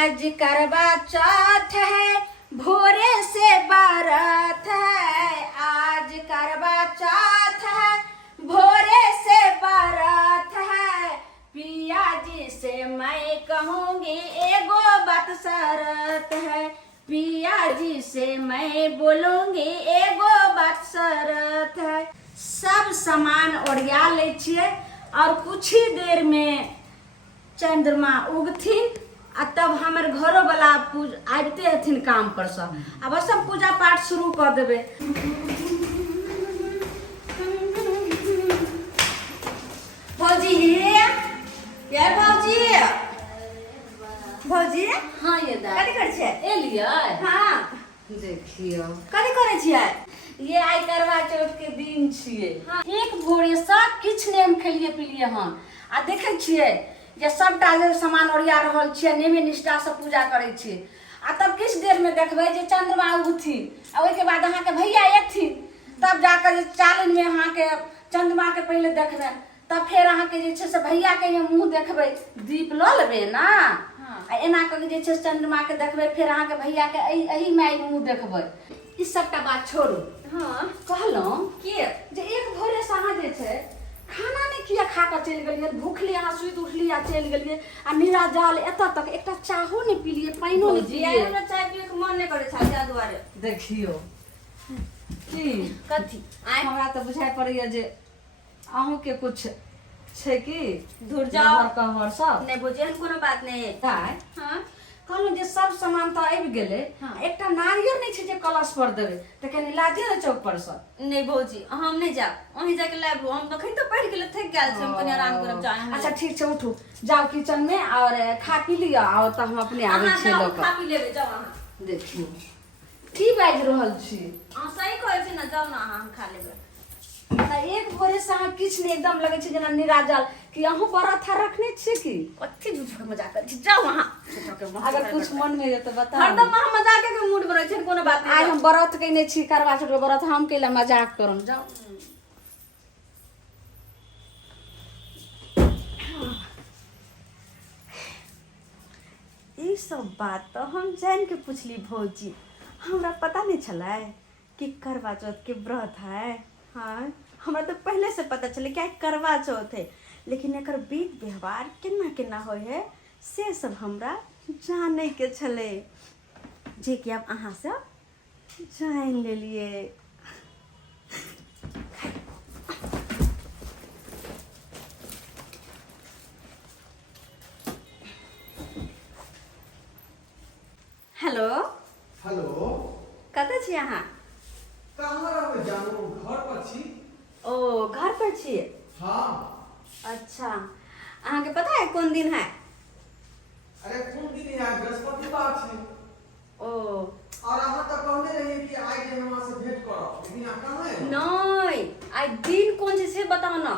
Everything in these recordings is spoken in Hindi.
आज करवा चौथ है, भोरे से बारात है। आज करवा चौथ है, भोरे से बारात है। पिया जी से मैं कहूँगी एगो बात शरत है। पिया जी से मैं बोलूँगी एगो बात शरत है। सब सामान ओरिया ले छिए और कुछ ही देर में चंद्रमा उगथिन आ तब हमर घरों वाला आबते हथिन काम पर सब। अब सब पूजा पाठ शुरू कर देबे। भौजी यार भौजी भौजी हाँ ये दाई कथी करै छियै? एलियै हाँ देखियो कथी करै छियै? ये आइ करवा चौथ के दिन छियै। एक भोरे सब किछ ने हम खेलिए पिलिए हन आ देखे छियै जे सबटा जे सामान ओरिया रहल छियै, नेमे निष्ठा से पूजा करै छियै। आ तब किछ देर में देखबै जे चंद्रमा उगथिन आ ओइ के बाद अहाँ के भैया एथिन, तब जाकर जे चालन में अहाँ के चंद्रमा के पहले देखबै, तब फिर अहाँ के जे छै से भैया के मुंह देखबै, दीप ल लेबै ना आ एना क जे छै चंद्रमा के देखबै, फिर अहाँ के भैया के एही में मुंह देखबै। ई सबटा बात छोड़ू। हाँ कहलौं के जे एक भोरे से अहाँ जे छै खाना नहीं किया खा कर चल गलिए, भूखली अहाँ सुइत उठली आ चल गलिए आ नीरा जाल एत तक एकटा चाहो नहीं पीलिए, पाइनो नहीं पिलिए। हमरा चाय पिए के मन नहीं करे छै जा दुआरे। देखियो की कथी आइ हमरा तो बुझाय पड़ैया जे अहूँ के कुछ छै की दूर जाओ कहर सब नहीं बुझे कोनो बात नहीं है। दाय हाँ कहलौं जे सब सामान तो आबि गेलै, हाँ। एकटा नारियल नहीं छै जे कलश पर देबै त कनी लादियो ने चौक पर से। नहीं भौजी हम नहीं जाब, वहीं जाके लाइब। हम कखन तो पढ़ गेल थक गेल छै, हम कनी आराम करब जाए। अच्छा ठीक छै, उठू जाओ किचन में और खा पी लिया और त हम अपने आबै अहाँ छियै जाओ लोग। खा पी लेबै, जाओ अहाँ। देखियो की बाजि रहल छी? अहाँ सही कहै छी ना, जाओ ना अहाँ खा लेबै। आ एक भोरे से अहाँ किछ नहीं, एकदम लगे छै जेना निराजल कि अहूँ व्रत रखने छियै की? कथी झूठ के मजाक करै छी, जाओ अहाँ। अगर कुछ मन में ये तो बताओ। हरदम अहाँ मजाक के मूड बनै छै, कोनो बात आज नहीं। हम व्रत कइने छी, करवा चौथ के व्रत हम केला मजाक करम। जाओ ई सब बात तो हम जान के पूछली भौजी, हमरा पता नहीं चला कि करवा चौथ के व्रत है। हाँ हमरा तो पहले से पता चले क्या करवा चौथ है, लेकिन एकर विध व्यवहार केना केना होय है से सब हमरा जाने के छले, जे कि अब अहाँ सब जान लेलिए। हेलो हेलो कतऽ छी अहाँ? कहाँ रहबै जानू, घर पर छी। ओ घर पर छिए? हाँ। अच्छा अहाँके पता है कौन दिन है? अरे कोन दिन है? बृहस्पतिवार छै। ओ और अहाँ तो कहने रहिए कि आइ जे हमरा से भेंट करब, लेकिन अहाँ कहाँ है? नहीं आई दिन कौन छै से बताओ ना।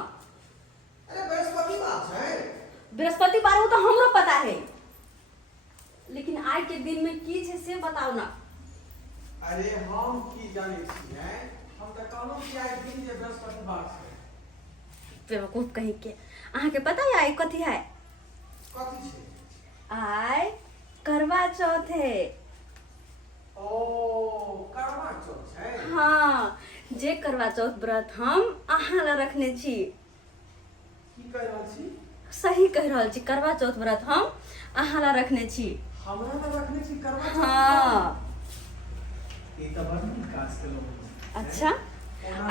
अरे बृहस्पतिवार छै। बृहस्पतिवार हो तो हमरो पता है, लेकिन आज के दिन में की छै से बताओ ना। अरे हम की जाने छियै, हम तो कहलहुँ कि आइ दिन जे बृहस्पतिवार छै। बेवकूफ कहीं के। अहाँ के पता है आई कथी है? कथी छै? आई करवा चौथ है। ओ करवा चौथ छै। हाँ जे करवा चौथ व्रत हम अहाँ ला रखने छी। की कह रहल छी? सही कह रहल छी, करवा चौथ व्रत हम अहाँ ला रखने छी। हमरा तो रखने छी करवा चौथ। हाँ ई तो बड़ नीक काज केलहुँ। अच्छा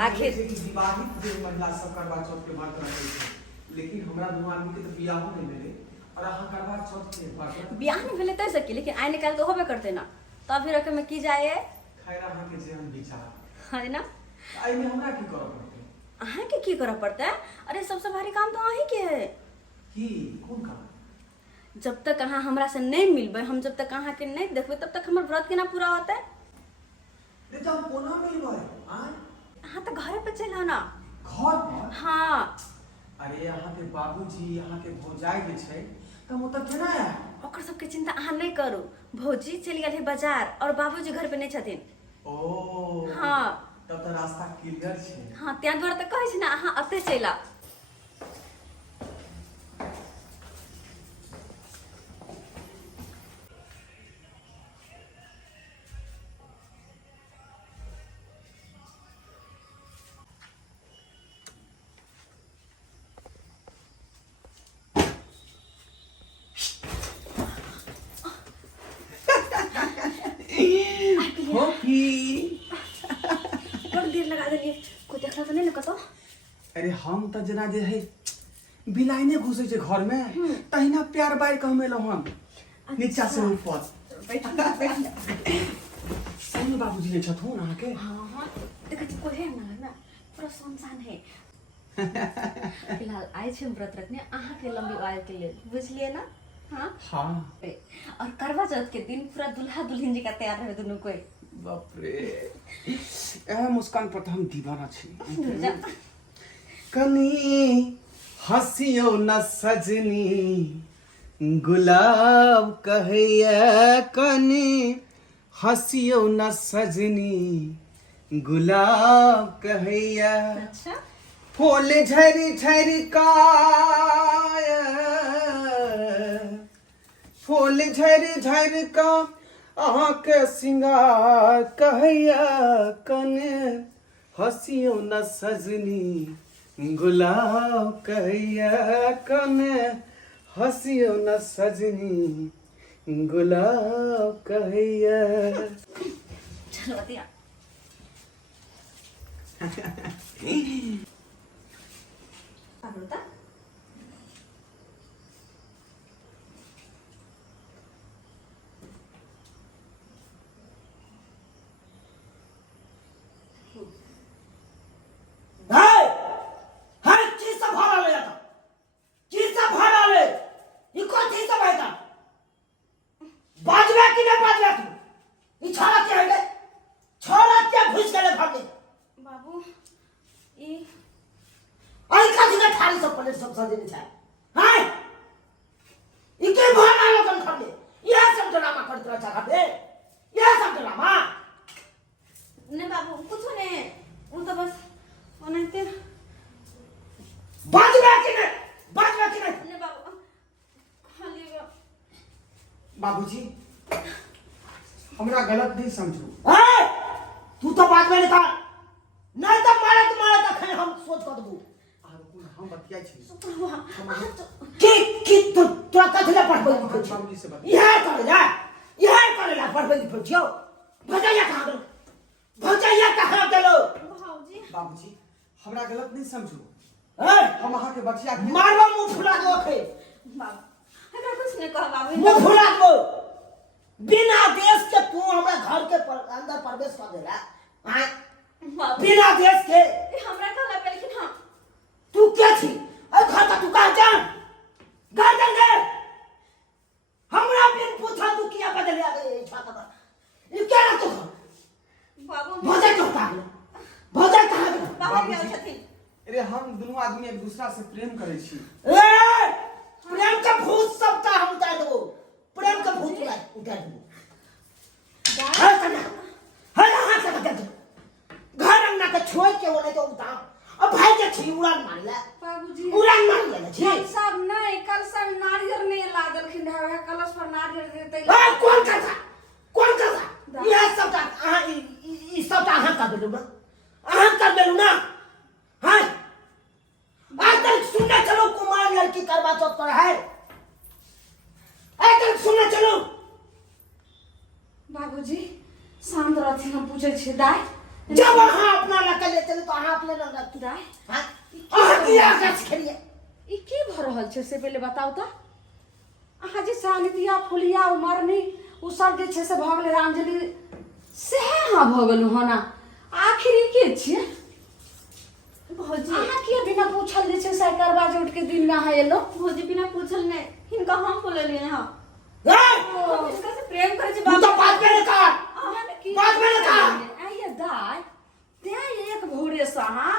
आखिर कि विवाहित जे महिला सब करवा चौथ के व्रत रखै छै, लेकिन हमरा दुनू आदमी के तो बियाहो नहीं भेलै और अहाँ करवा चौथ के व्रत। बियाह नहीं भेले तै सकी, लेकिन आइ निकाल तो होबे करते ना, तब फिर रखे में की जाए खैर अहाँ के जेहन विचार है ना। आई में हमरा की करब पड़तै? अहाँ के की करऽ पड़ता है? अरे सबसे भारी काम तो अहीं के है। की कोन काम? जब तक अहाँ हमरा से नहीं मिलबे, हम जब तक अहाँ के नहीं देखबे, तब तक हमर व्रत केना पूरा होतै? रे तो हम कोना मिलबै? अहाँ तो घरे पे चल आओ ना। घर पर? हाँ अरे अहाँ के बाबूजी, अहाँ के भौजाई जे छै, त हम ओतऽ केना आयब? ओकर सबके चिंता अहाँ नहीं करू। भौजी चल गेल है बाजार और बाबूजी घर पे नहीं छथिन। ओ हाँ तब तो रास्ता क्लियर छै। हाँ त्या दुआरे तो कहै छी ना अहाँ अते चल आ। छोकी बड़ देर लगा देलिए कोई देखला तो नहीं ना कतो अरे हम त जना जे है बिलाइने घुसे छे घर में तहिना प्यार बाई कहमेलो हम नीचा से ऊपर बैठ बैठ सही बाबूजी ने छथुन अहाँ के हां हां देखै छी कोई है ना पूरा सुनसान है फिलहाल आए छे व्रत रखने अहाँ के लंबी आयु के लिए बुझलिए ना हाँ हाँ और करवा चौथ के दिन पूरा दुल्हा दुल्हन जी का तैयार रहे दोनों कोई बाप रे ए मुस्कान पर त हम दीवाना छी कनी हंसियो न सजनी गुलाब कहैया कनी हंसियो न सजनी गुलाब कहैया अच्छा फूल झरी झरी काया फूल झरी झरी का अहाँ के सिंगार कहैया कने हंसियो न सजनी गुलाब कहैया कने हंसियो न सजनी गुलाब कहैया चलो दिया अमृता बाबू ई सब सजेने छ हाय इके भन आलो कन खले या सब ड्रामा करत रह छ खबे या सब ड्रामा ने बाबू कुछ ने उन तो बस ओनते बाजवा कि नहीं ने बाबू खाली बाबूजी हमरा गलत नहीं समझू हाय तू तो बात में निकाल नहीं तो मारे तो खाए हम सोच कर दबू हम बतियाई छी की तो कथले पढ़बै बाबूजी से बात यह करेला पढ़बै लिखै छियो भजैया कहाँ गेलो भाऊजी बाबूजी हमरा गलत नहीं समझू ए हम अहाँ के बचिया के मारबो मुंह फुला दो के बाबू हमरा कुछ नहीं कहा बाबू मुंह फुला दो बिना देश के तू हमरा घर के अंदर प्रवेश कर देला हां बाबू बिना देश के हमरा कहला पे लेकिन हां तू क्या थी अरे घर का तू कहाँ जा गर्दन दे हमरा बिन पूछा तू किया बदल आ गई छाता ये क्या ना तू बाबू भजन तो कहाँ गया बाहर गया छथि अरे हम दोनों आदमी एक दूसरा से प्रेम करे छी ए प्रेम का भूत सबका हम उतार देबो प्रेम का भूत उतार देबो हां कना हां से बता दो घर अंगना के छोड़ के ओने तो उतार अब भाई के छी उड़ान मार ले बाबूजी उड़ान मार ले छी सब नहीं कल सब नारियल नहीं ला दलखिन है कलश पर नारियल देते ए कौन करता यह सब ई सब अहाँ कर देलु ना हां आज तक सुनने चलो कुमार लड़की करवा चौथ पर है आज तक सुनने चलो बाबूजी शांत रहती हम पूछे छे दाई जब अहाँ अपना लक ले चले तो अहाँ अपने लग रख दाई हां अहाँ की आकाश खेलिए ई की भ रहल छे से पहले बताओ तो अहाँ जे सानितिया फुलिया उमरनी उ सब जे छे से भ गेले रामजली से हां भ गेलु हना आखिर ई के छे भौजी अहाँ के बिना पूछल जे छे से करवा जोट के दिन में अहाँ एलो भौजी बिना पूछल ने हिनका हम बोललिए हां इनका से प्रेम करे छे तू तो बात में कर बात में कर आइए दाई ते एक भोरे से अहाँ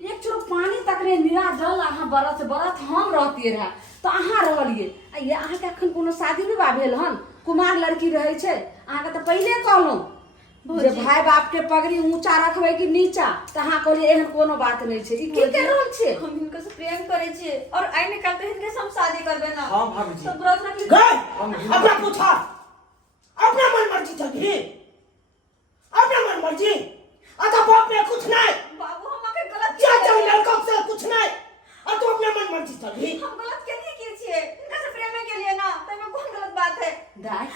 एक चुरो पानी तक रे निरा जल अहाँ बरत हम रहती रहा तो अहाँ रहलिए आइए अहाँ के अखन कोनो शादी विवाह भेल हन कुमार लड़की रहे छे अहाँ के तो पहले कहलौ जे भाई बाप के पगड़ी ऊंचा रखबे कि नीचा त अहाँ कहलिए एहन कोनो बात नहीं छे ई की कर रहल छे हम इनका से प्रेम करे छे और आई निकाल के इनके हम शादी करबे ना हां भाभी तो व्रत रख गए अपना पूछा अपना मन मर्जी चली अपना मन मर्जी अतः बाप में कुछ नहीं बाबू हम के गलत चाचा लड़का से कुछ नहीं और तू अपना मन मर्जी चली हम गलत के नहीं किए छे इनका से प्रेम के लिए ना तो में कौन गलत बात है दाई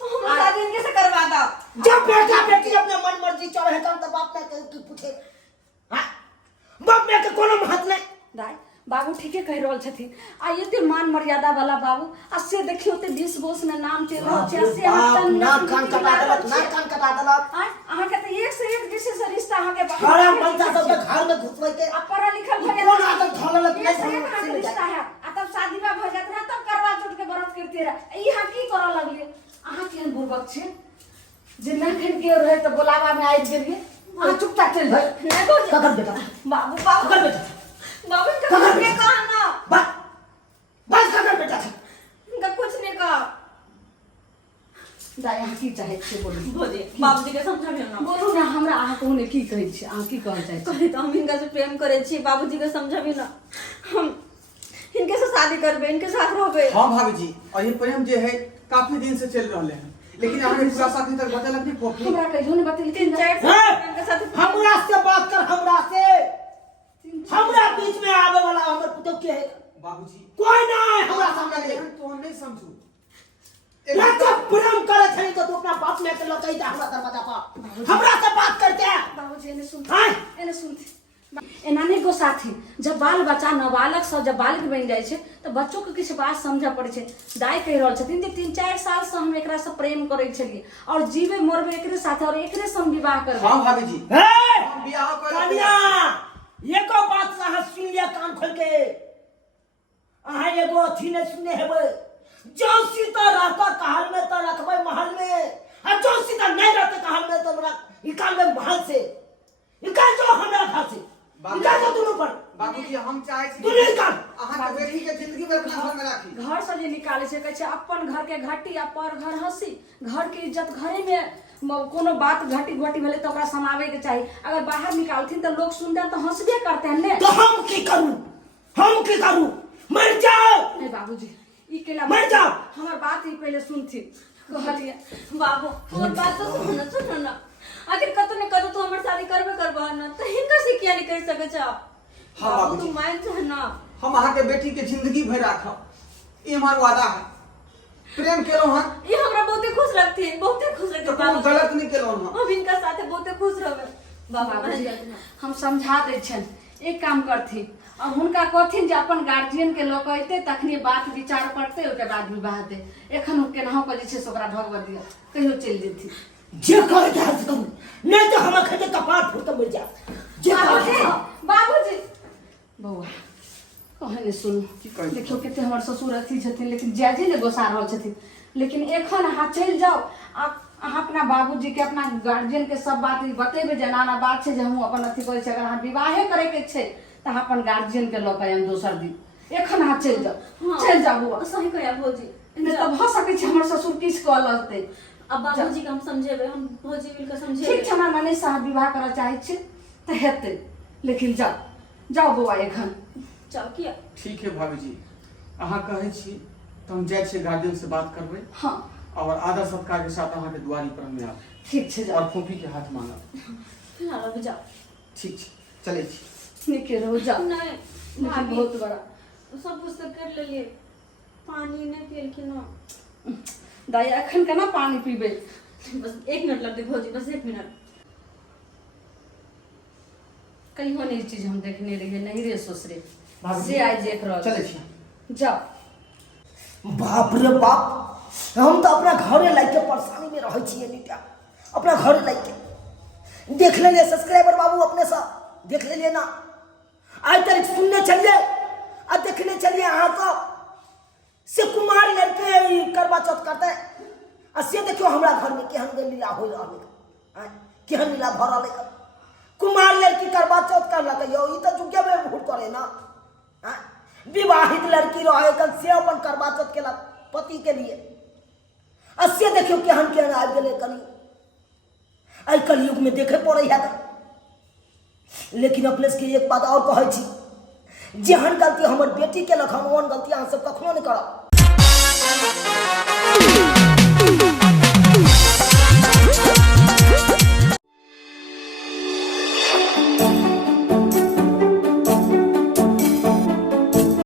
हम शादी इनके से करवा दो जब बेटा बेटी अपने मन मर्जी चले तब तो बाप ने की पूछे हां बाप ने के कोनो महत्व नहीं दाई बाबू ठीके कह रहल छथिन आ एते मान मर्यादा वाला बाबू आ से देखियो ते 20 बोस में नाम चल रहल छै से हम ना कान कटा देलक अहाँ के त एक से एक विशेष रिश्ता अहाँ के सारा पैसा सब के घर में घुसबै के आ पढ़ा लिखल भए कौन आदत धलल एक से एक अहाँ के रिश्ता है आ तब शादी बा भ जात रहा तब करवा चौथ के व्रत करते रहा ई हां की करऽ लगलिए अहाँ केहन बुर्बक छै जे नहीं खन के रहे त बोलावा में आबि गेलिए अहाँ चुपचाप चल भाई नहीं भौजी ककर बेटा बाबू बाबू ककर बेटा बाबू इनका कुछ नहीं कहा ना बस ककर बेटा इनका कुछ नहीं कहा दाई अहाँ की चाहे छियै बोलू भौजी बाबूजी के समझाबियो ना बोलू ना हमरा अहाँ कहू की कहै छी अहाँ की कहल चाहे छी कहे तो हम इनका से प्रेम करे छी बाबूजी के समझाबियो ना हम इनके से शादी करबे इनके साथ रहबे हाँ भाभी जी और ये प्रेम जो है काफी दिन से चल रहे हैं लेकिन हमें पूरा साथ तक बदल अपनी पोखरी हमरा कहियो ने बतेली 3-4 साल इनके साथ हमरा से बात कर हमरा बीच में आवे वाला हमर पुतो के है बाबूजी कोई ना है हमरा सामने ले तो हम नहीं समझू ना जब प्रेम करे छली तो तू अपना बाप में के लटई जा हमरा दरवाजा पर हमरा से बात करते हैं बाबूजी एने सुन हां एने सुनती एना नहीं गो साथी जब बाल बच्चा नाबालग सब जब बालिक बन जाए छे तो बच्चों के किछ बात समझ पड़े छे दाई कह रहल छथिन जे 3-4 साल से हम एकरा से प्रेम करे छलिए और जीवे मरबे एकरे साथ और एकरे से हम विवाह करबे हाँ भाभी जी हे हम बियाह कर कन्या एको बात से सुन लिया कान खोल के अहाँ एगो अथी ने सुने हेबे जो सीता रहता कहल में तो रखबे महल में और जो सीता नहीं रहते कहल में तो निकाल में महल से निकाल जो हमरा घर से निकाल जो दोनों पर बाबूजी हम चाहे छी दोनों निकाल अहाँ के बेटी के जिंदगी में अपना घर में राखी घर से जे निकाले छे कहै छे अपन घर के घाटी आ पर घर हंसी घर के इज्जत घरे में कोनो बात घटी घटी भेले तो ओकरा समावे के चाहिए अगर बाहर निकालथिन तो लोग सुनते तो हंसबे करते हैं ने तो हम की करूं मर जाओ नहीं बाबूजी ई केला मर जाओ हमर बात ही पहले सुनथी कहलिए बाबू हमर बात तो सुनो ना आखिर कतो ने कतो तो हमर शादी करबे करबा ना तो हिनका से किया नहीं कर सके छ हाँ बाबू बाबूजी तू मान जा ना हम अहाँ के बेटी के जिंदगी भर राखब ई हमार वादा है प्रेम केलो हां ये हमरा बहुते खुश लगती है बहुते खुश लगती तो है कोनो बाबू गलत नहीं केलो हां हम इनका साथे बहुते खुश रहबे बाबूजी हम समझा दै छन एक काम करथी और हुनका कहथिन जे अपन गार्जियन के लोक अइते तखनी बात विचार करते ओके बाद विवाह दे एखन केनाहो के जे छै से ओकरा भगवत दिया कहियो चल जेथी जे करे के हाथ करू नहीं तो हम खटे कपार फुट मर जा जे बाबूजी बौआ कहे ने सुनु की कहै छी? देखियो कते हमर ससुर अथी छथिन लेकिन जाजे ने गोसा रहल छथिन लेकिन एखन अहाँ चल जाओ अहाँ अपना बाबूजी के अपना गार्जियन के सब बात बतेबे जे नाना बात छै जे हम अपन अथी करे छै अगर अहाँ विवाहे करे के छै त अहाँ अपन गार्जियन के लऽ के आइम दोसर दिन एखन अहाँ चल जाओ चल जाओ बौआ सही कहया भौजी नहीं तो भ सकै छै हमर ससुर किछ कह लगतै अब बाबूजी के हम समझेबे हम भौजी मिलकर समझेबे ठीक छै हमरा मने से विवाह करऽ चाहै छी त हेतै लेकिन जाओ बौआ एखन जाओ किया ठीक है भाभी जी अहाँ कहे छी तो हम जाय छी गार्जियन से बात करबै हाँ और आदर सत्कार के साथ अहाँ के द्वारी पर हम आब ठीक छै जाओ और फूफी के हाथ मांगब फिलहाल अब जाओ ठीक छै चलै छी निके रहो जाओ नहीं लेकिन भाभी बहुत बड़ा सब कुछ तो कर लेलिए पानी नहीं पियल के ना दाई एखन केना पानी पीबे बस 1 मिनट लगते भौजी बस 1 मिनट कहियो नहीं चीज हम देखने रहिए नहीं रे ससुरे भाभी से आई देख रहो चलै छी जाओ बाप रे बाप हम तो अपना घरे लाइक के परेशानी में रहे छिए नित्या अपना घरे लाइक के देख ले सब्सक्राइबर बाबू अपने सा देख ले ना आज तक सुनने चलिए और देखने चलिए अहाँ को से कुमार लड़के करवा चौथ करते और से देखियो हमरा घर में केहन लीला हो रहले केहन लीला भर रहले कुमार लड़की करवा चौथ करलक यो ई तो जुगे में भूल करे ना विवाहित लड़की रहे कल से अपन करवा चौथ केलक पति के लिए अस्य देखियो केहन आबि गेलै कलयुग आई कलयुग में देखे पड़े है लेकिन अपने से एक बात और कहे छी जेहन गलती हमर बेटी के लखन ओहन गलती अहाँ सब कखनो नहीं करब